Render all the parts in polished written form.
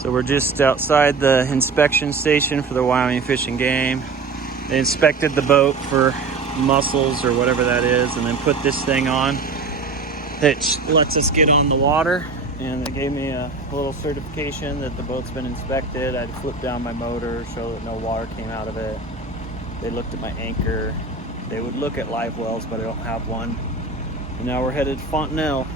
So we're just outside the inspection station for the Wyoming Fish and Game. They inspected the boat for mussels or whatever that is, and then put this thing on that lets us get on the water. And they gave me a little certification that the boat's been inspected. I'd flip down my motor, show that no water came out of it. They looked at my anchor. They would look at live wells, but I don't have one. And now we're headed to Fontenelle.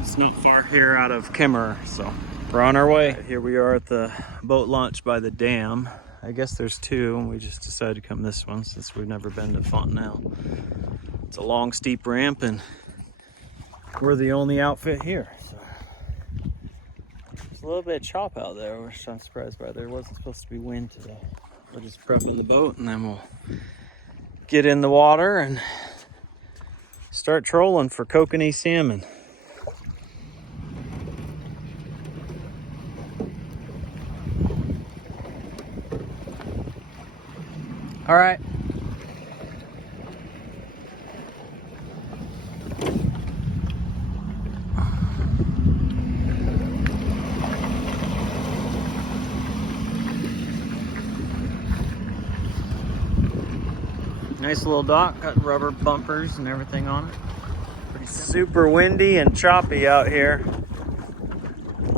It's not far here out of Kimmer, so we're on our way. Here we are at the boat launch by the dam. I guess there's two, and we just decided to come this one since we've never been to Fontenelle. It's a long, steep ramp, and we're the only outfit here. So there's a little bit of chop out there, which I'm surprised by. There wasn't supposed to be wind today. We're just prepping the boat, and then we'll get in the water and start trolling for Kokanee salmon. All right. Nice little dock, got rubber bumpers and everything on it. Pretty super windy and choppy out here.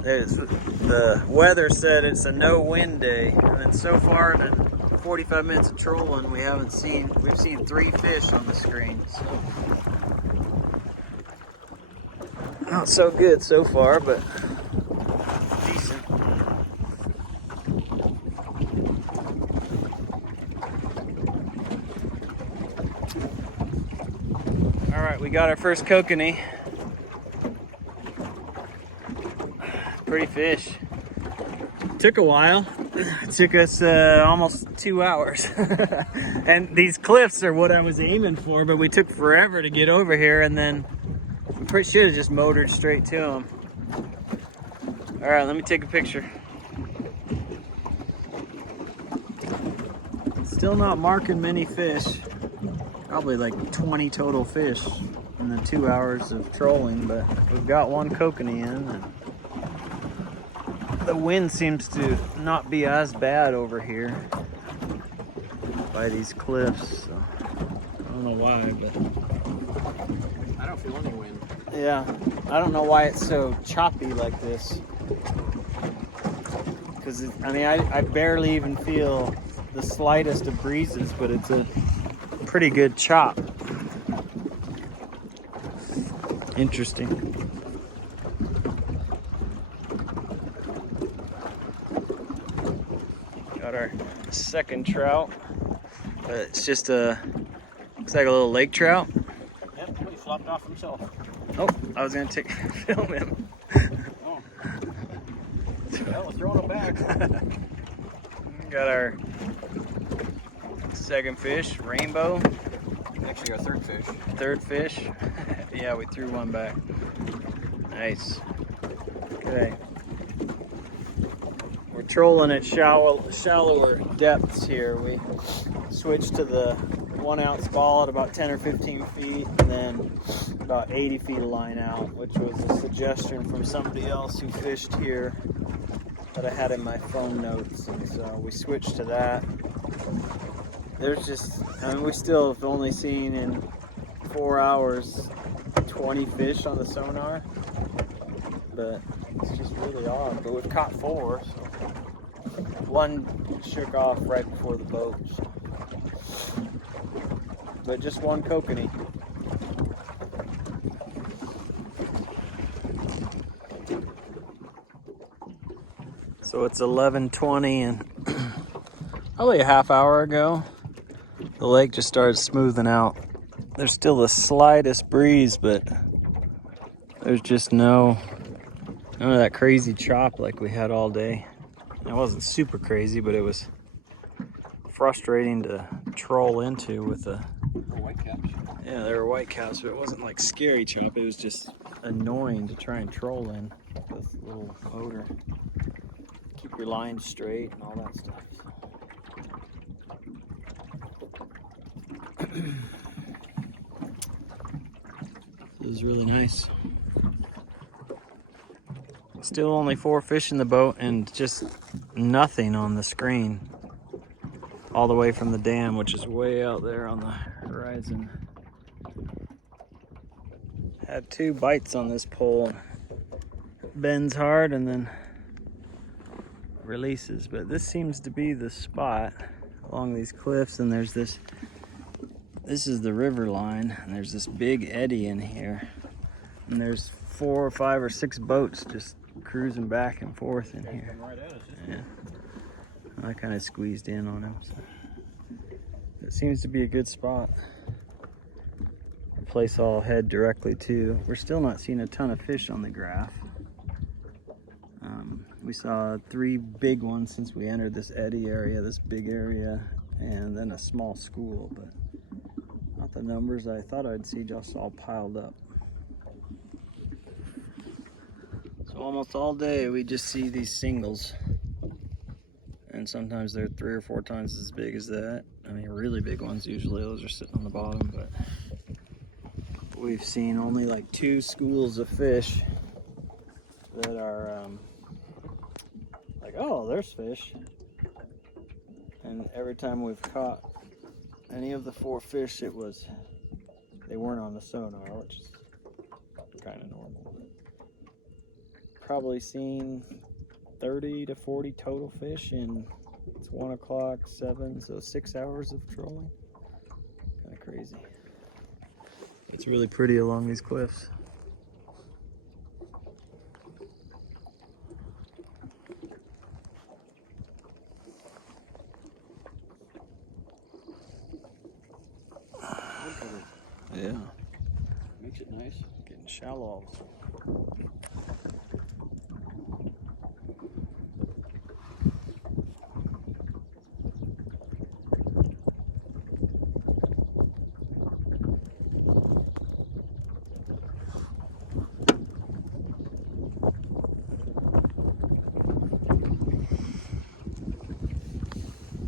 The weather said it's a no wind day, and then so far in 45 minutes of trolling, we've seen 3 fish on the screen. So not so good so far, but decent. All right, we got our first kokanee. Pretty fish. Took a while. It took us almost 2 hours. And these cliffs are what I was aiming for, but we took forever to get over here, and then we pretty should have just motored straight to them. All right, let me take a picture. Still not marking many fish. Probably like 20 total fish in the 2 hours of trolling, but we've got one kokanee in, and the wind seems to not be as bad over here by these cliffs. So I don't know why, but I don't feel any wind. yeah, I don't know why it's so choppy like this. Because I barely even feel the slightest of breezes, but it's a pretty good chop. Interesting. Got our second trout. It's just looks like a little lake trout. Yep, he flopped off himself. Oh, I was gonna film him. Oh. Well, we're throwing him back. Got our second fish, rainbow. Actually, our third fish. Third fish. Yeah, we threw one back. Nice. Okay. We're trolling at shallower depths here. We switched to the 1 ounce ball at about 10 or 15 feet, and then about 80 feet of line out, which was a suggestion from somebody else who fished here that I had in my phone notes. And so we switched to that. There's just, we still have only seen in 4 hours 20 fish on the sonar, but it's just really odd. But we've caught 4, so one shook off right before the boat. So. But just one kokanee. So it's 11:20, and probably a half hour ago, the lake just started smoothing out. There's still the slightest breeze, but there's just none of that crazy chop like we had all day. It wasn't super crazy, but it was frustrating to troll into with the whitecaps. Yeah, there were whitecaps, but it wasn't like scary chop. It was just annoying to try and troll in with a little motor. Keep your line straight and all that stuff. It was really nice. Still only 4 fish in the boat and just nothing on the screen. All the way from the dam, which is way out there on the horizon. Had 2 bites on this pole. Bends hard and then releases, but this seems to be the spot along these cliffs, and there's this is the river line, and there's this big eddy in here, and there's 4 or 5 or 6 boats just cruising back and forth in here. Yeah, I kind of squeezed in on him, so it seems to be a good spot, a place I'll head directly to. We're still not seeing a ton of fish on the graph. We saw 3 big ones since we entered this eddy area, this big area, and then a small school, but not the numbers I thought I'd see, just all piled up. So almost all day we just see these singles, and sometimes they're 3 or 4 times as big as that. I mean, really big ones usually, those are sitting on the bottom, but we've seen only like 2 schools of fish that are like, oh, there's fish. And every time we've caught any of the 4 fish, they weren't on the sonar, which is kind of normal. Probably seen 30 to 40 total fish in, it's 1 o'clock, 7, so 6 hours of trolling. Kind of crazy. It's really pretty along these cliffs. Yeah. Makes it nice. Getting shallows.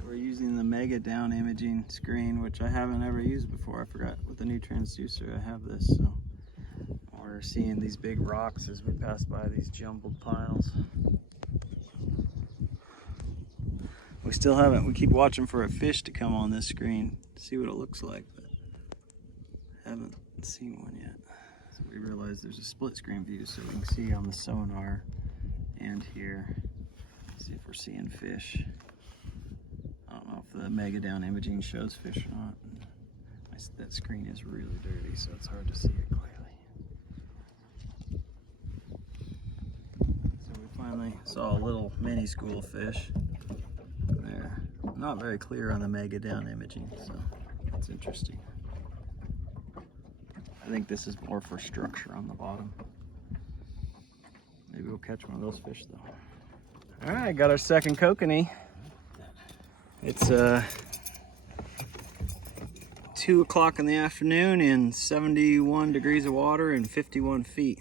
We're using the Mega Down imaging screen, which I haven't ever used before. I forgot with the new transducer I have this, so we're seeing these big rocks as we pass by these jumbled piles. We still haven't, we keep watching for a fish to come on this screen to see what it looks like, but haven't seen one yet. So we realize there's a split screen view, so we can see on the sonar and here, see if we're seeing fish. I don't know if the Mega Down imaging shows fish or not. That screen is really dirty, so it's hard to see it clearly. So we finally saw a little mini school of fish. They're not very clear on the Mega Down imaging, so that's interesting. I think this is more for structure on the bottom. Maybe we'll catch one of those fish though. All right, got our second kokanee. It's 2 o'clock in the afternoon in 71 degrees of water and 51 feet.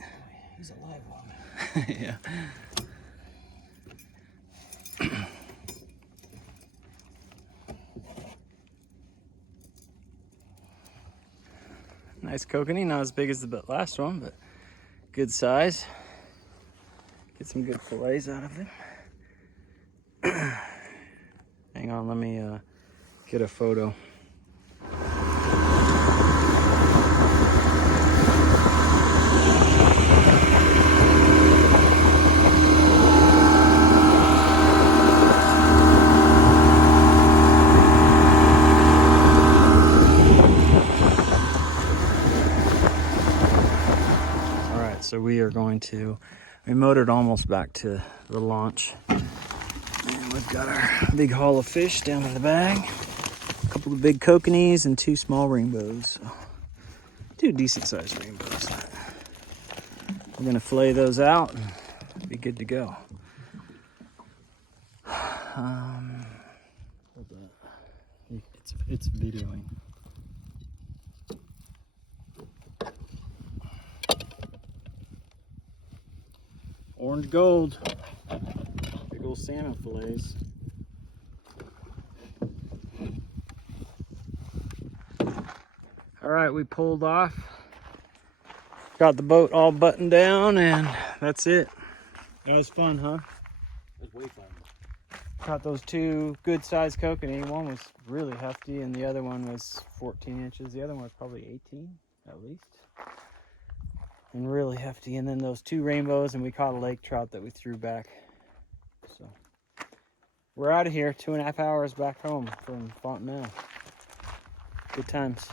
He's a live one. Yeah. Nice kokanee, not as big as the last one, but good size. Get some good fillets out of them. Hang on, let me get a photo. So we are going to, we motored almost back to the launch. And we've got our big haul of fish down in the bag. A couple of big kokanees and 2 small rainbows. So 2 decent sized rainbows. We're gonna fillet those out and be good to go. It's videoing. Orange gold, big old salmon fillets. All right, we pulled off. Got the boat all buttoned down and that's it. That was fun, huh? It was way fun. Caught those two good-sized kokanee. One was really hefty, and the other one was 14 inches. The other one was probably 18, at least. And really hefty. And then those two rainbows, and we caught a lake trout that we threw back. So we're out of here. 2.5 hours back home from Fontenelle. Good times.